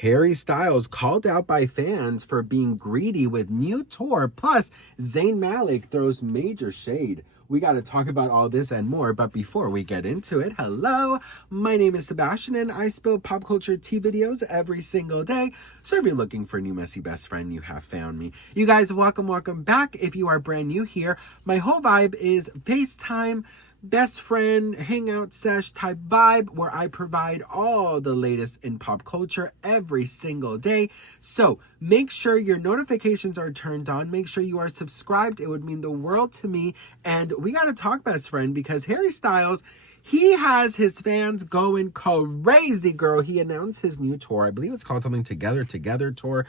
Harry Styles called out by fans for being greedy with new tour. Plus, Zayn Malik throws major shade. We got to talk about all this and more, but before we get into it, hello, my name is Sebastian and I spill pop culture tea videos every single day. So if you're looking for a new messy best friend, you have found me. You guys, welcome back. If you are brand new here, my whole vibe is FaceTime, best friend, hangout sesh type vibe where I provide all the latest in pop culture every single day. So make sure your notifications are turned on. Make sure you are subscribed. It would mean the world to me. And we got to talk, best friend, because Harry Styles, he has his fans going crazy, girl. He announced his new tour. I believe it's called something Together Tour.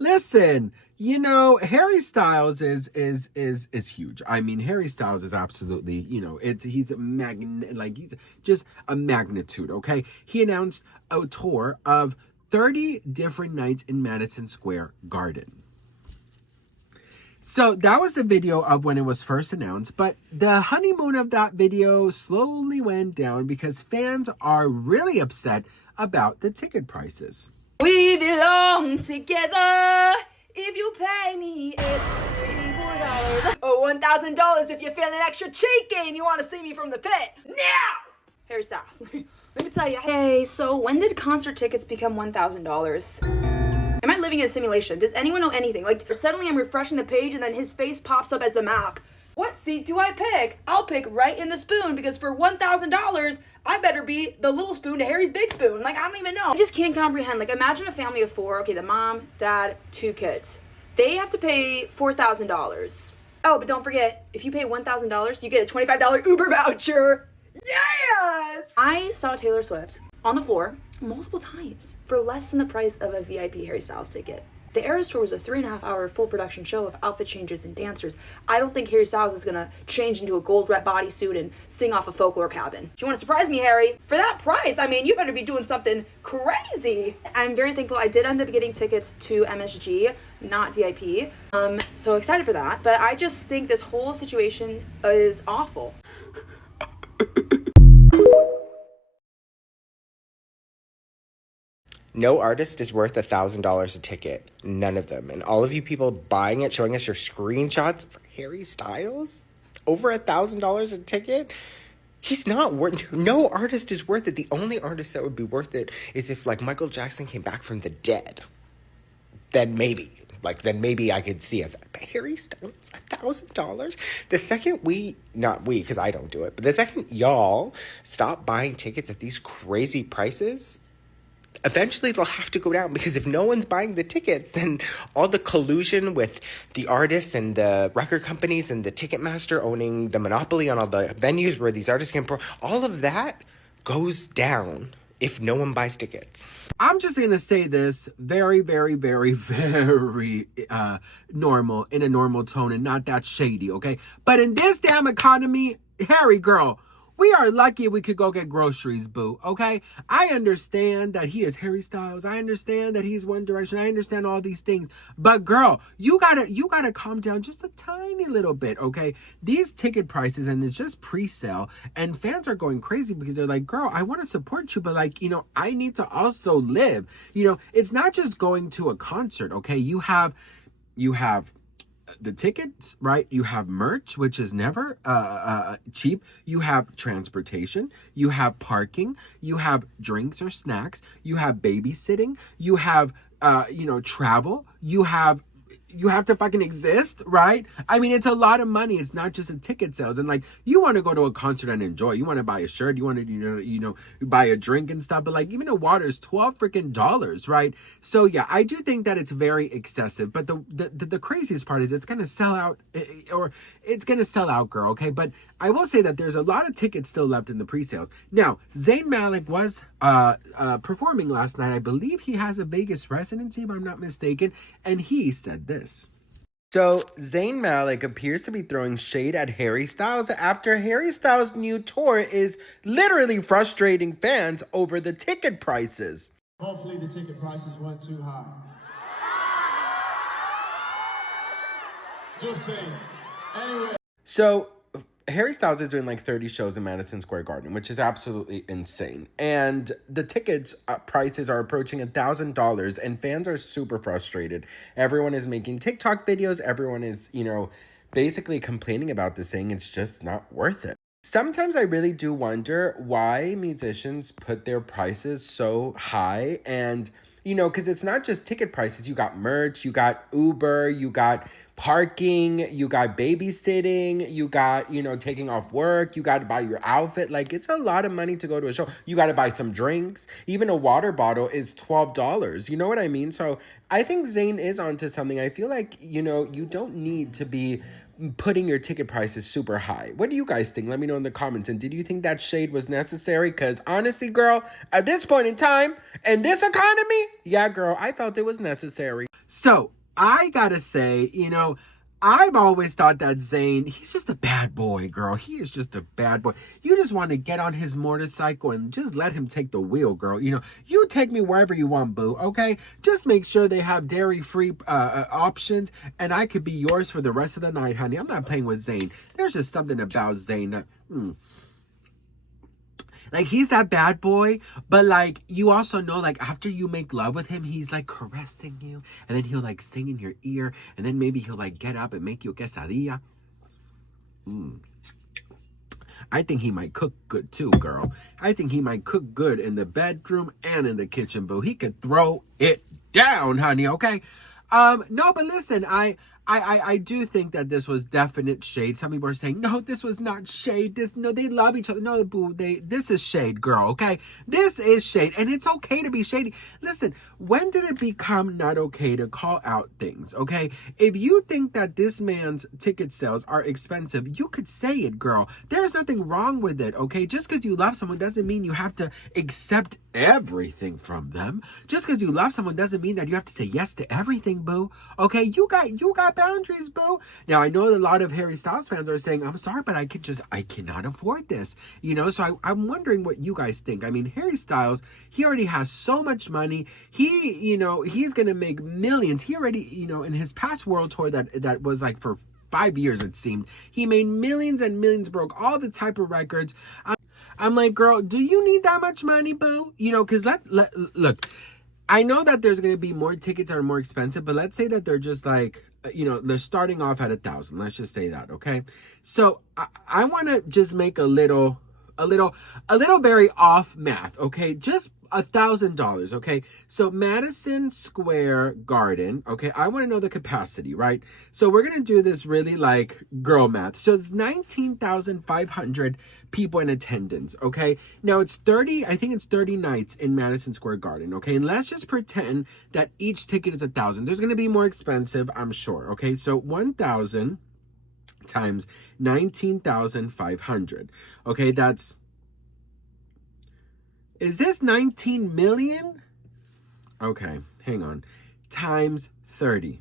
Listen, you know, Harry Styles is huge. I mean, Harry Styles is absolutely, you know, he's he's just a magnitude, okay? He announced a tour of 30 different nights in Madison Square Garden. So that was the video of when it was first announced, but the honeymoon of that video slowly went down because fans are really upset about the ticket prices. We belong together. If you pay me $4 or $1,000 if you're feeling extra cheeky and you want to see me from the pit. Now! Harry Styles. Let me tell you. Hey, so when did concert tickets become $1,000? Am I living in a simulation? Does anyone know anything? Like, suddenly I'm refreshing the page and then his face pops up as the map. What seat do I pick? I'll pick right in the spoon because for $1,000, I better be the little spoon to Harry's big spoon. Like, I don't even know. I just can't comprehend. Like, imagine a family of four. Okay, the mom, dad, 2 kids. They have to pay $4,000. Oh, but don't forget, if you pay $1,000, you get a $25 Uber voucher. Yes! I saw Taylor Swift on the floor multiple times for less than the price of a VIP Harry Styles ticket. The Eras Tour was a 3.5-hour full production show of outfit changes and dancers. I don't think Harry Styles is gonna change into a gold red bodysuit and sing off a folklore cabin. If you wanna surprise me, Harry, for that price, I mean, you better be doing something crazy. I'm very thankful I did end up getting tickets to MSG, not VIP. So excited for that, but I just think this whole situation is awful. No artist is worth $1,000 a ticket. None of them. And all of you people buying it, showing us your screenshots for Harry Styles? Over $1,000 a ticket? He's not worth. No artist is worth it. The only artist that would be worth it is if, like, Michael Jackson came back from the dead. Then maybe. Then maybe I could see it. But Harry Styles, $1,000? The second not we, because I don't do it, but the second y'all stop buying tickets at these crazy prices, eventually they'll have to go down, because if no one's buying the tickets, then all the collusion with the artists and the record companies and the Ticketmaster owning the monopoly on all the venues where these artists can all of that goes down if no one buys tickets. I'm just going to say this very, very, very, very normal, in a normal tone and not that shady, okay? But in this damn economy, Harry, girl, we are lucky we could go get groceries, boo, okay? I understand that he is Harry Styles. I understand that he's One Direction. I understand all these things. But girl, you gotta calm down just a tiny little bit, okay? These ticket prices, and it's just pre-sale, and fans are going crazy because they're like, girl, I want to support you, but like, you know, I need to also live. You know, it's not just going to a concert, okay? You have the tickets, right? You have merch, which is never cheap. You have transportation. You have parking. You have drinks or snacks. You have babysitting. You have, travel. You have to fucking exist, right? I mean, it's a lot of money. It's not just a ticket sales. And like, you want to go to a concert and enjoy. You want to buy a shirt. You want to, buy a drink and stuff. But like, even a water is $12 freaking dollars, right? So yeah, I do think that it's very excessive. But the craziest part is it's going to sell out, or it's going to sell out, girl. Okay. But I will say that there's a lot of tickets still left in the pre-sales. Now, Zayn Malik was performing last night. I believe he has a Vegas residency, if I'm not mistaken. And he said this. So, Zayn Malik appears to be throwing shade at Harry Styles after Harry Styles' new tour is literally frustrating fans over the ticket prices. Hopefully the ticket prices weren't too high. Just saying. Anyway. So, Harry Styles is doing like 30 shows in Madison Square Garden, which is absolutely insane. And the tickets prices are approaching $1,000 and fans are super frustrated. Everyone is making TikTok videos. Everyone is, basically complaining about this, saying it's just not worth it. Sometimes I really do wonder why musicians put their prices so high. And, because it's not just ticket prices. You got merch, you got Uber, you got parking, you got babysitting, you got, taking off work, you got to buy your outfit. Like, it's a lot of money to go to a show. You got to buy some drinks. Even a water bottle is $12. You know what I mean? So I think Zayn is onto something. I feel like, you don't need to be putting your ticket prices super high. What do you guys think? Let me know in the comments. And did you think that shade was necessary? Because honestly, girl, at this point in time, and this economy, yeah, girl, I felt it was necessary. So I gotta say, I've always thought that Zayn, he's just a bad boy, girl. He is just a bad boy. You just want to get on his motorcycle and just let him take the wheel, girl. You take me wherever you want, boo, okay? Just make sure they have dairy-free options, and I could be yours for the rest of the night, honey. I'm not playing with Zayn. There's just something about Zayn that, Like, he's that bad boy, but, like, you also know, like, after you make love with him, he's, like, caressing you, and then he'll, like, sing in your ear, and then maybe he'll, like, get up and make you a quesadilla. I think he might cook good, too, girl. I think he might cook good in the bedroom and in the kitchen, boo. He could throw it down, honey, okay? No, but listen, I do think that this was definite shade. Some people are saying, no, this was not shade. They love each other. No, boo, this is shade, girl, okay? This is shade, and it's okay to be shady. Listen, when did it become not okay to call out things, okay? If you think that this man's ticket sales are expensive, you could say it, girl. There's nothing wrong with it, okay? Just because you love someone doesn't mean you have to accept everything from them. Just because you love someone doesn't mean that you have to say yes to everything, boo. Okay, you got boundaries, boo. Now, I know a lot of Harry Styles fans are saying, I'm sorry, but I cannot afford this. So I'm wondering what you guys think. I mean, Harry Styles, he already has so much money. He's going to make millions. He already, in his past world tour that was like for 5 years, it seemed, he made millions and millions, broke all the type of records. I'm like, girl, do you need that much money, boo? Because look, I know that there's going to be more tickets that are more expensive, but let's say that they're just like, they're starting off at $1,000. Let's just say that, okay? So I want to just make a little very off math, okay? Just $1,000, okay? So Madison Square Garden, okay? I want to know the capacity, right? So we're gonna do this really like girl math. So it's 19,500 people in attendance, okay? Now it's 30 nights in Madison Square Garden, okay? And let's just pretend that each ticket is $1,000. There's gonna be more expensive, I'm sure, okay? So 1,000 times 19,500, okay? Is this 19 million? Okay, hang on. Times 30.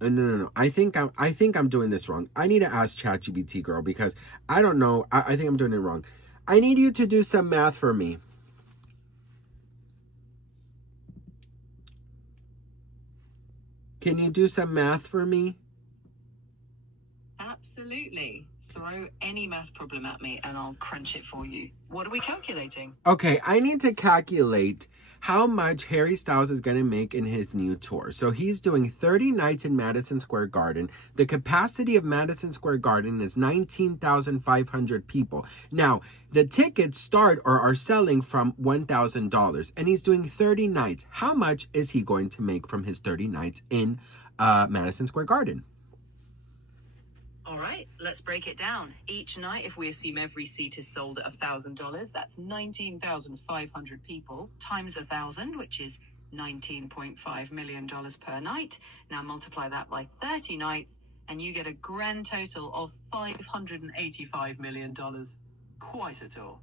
No. I think I'm doing this wrong. I need to ask ChatGPT, girl, because I don't know. I think I'm doing it wrong. I need you to do some math for me. Can you do some math for me? Absolutely. Throw any math problem at me and I'll crunch it for you. What are we calculating? Okay, I need to calculate how much Harry Styles is going to make in his new tour. So he's doing 30 nights in Madison Square Garden. The capacity of Madison Square Garden is 19,500 people. Now, the tickets start or are selling from $1,000, and he's doing 30 nights. How much is he going to make from his 30 nights in Madison Square Garden? All right, let's break it down. Each night, if we assume every seat is sold at $1,000, that's 19,500 people times 1,000, which is $19.5 million per night. Now multiply that by 30 nights, and you get a grand total of $585 million. Quite a tour.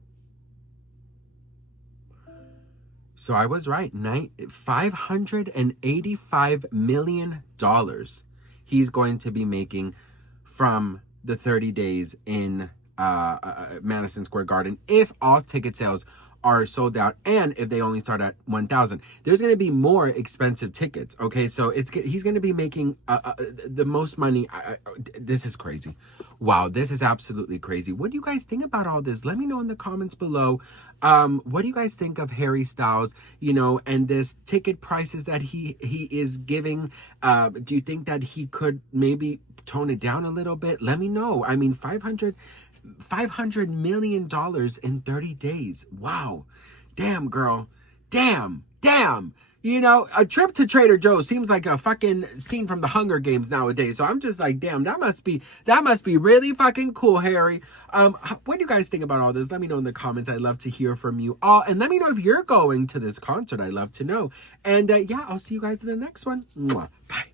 So I was right. $585 million he's going to be making from the 30 days in Madison Square Garden if all ticket sales are sold out, and if they only start at 1,000, there's going to be more expensive tickets. Okay, so he's going to be making the most money. This is crazy. Wow, this is absolutely crazy. What do you guys think about all this? Let me know in the comments below. What do you guys think of Harry Styles, you know, and this ticket prices that he is giving? Do you think that he could maybe tone it down a little bit? Let me know. I mean, $500 million in 30 days. Wow. Damn, girl. Damn. You know, a trip to Trader Joe's seems like a fucking scene from the Hunger Games nowadays. So I'm just like, damn, that must be really fucking cool, Harry. What do you guys think about all this? Let me know in the comments. I'd love to hear from you all. And let me know if you're going to this concert. I'd love to know. And yeah, I'll see you guys in the next one. Mwah. Bye.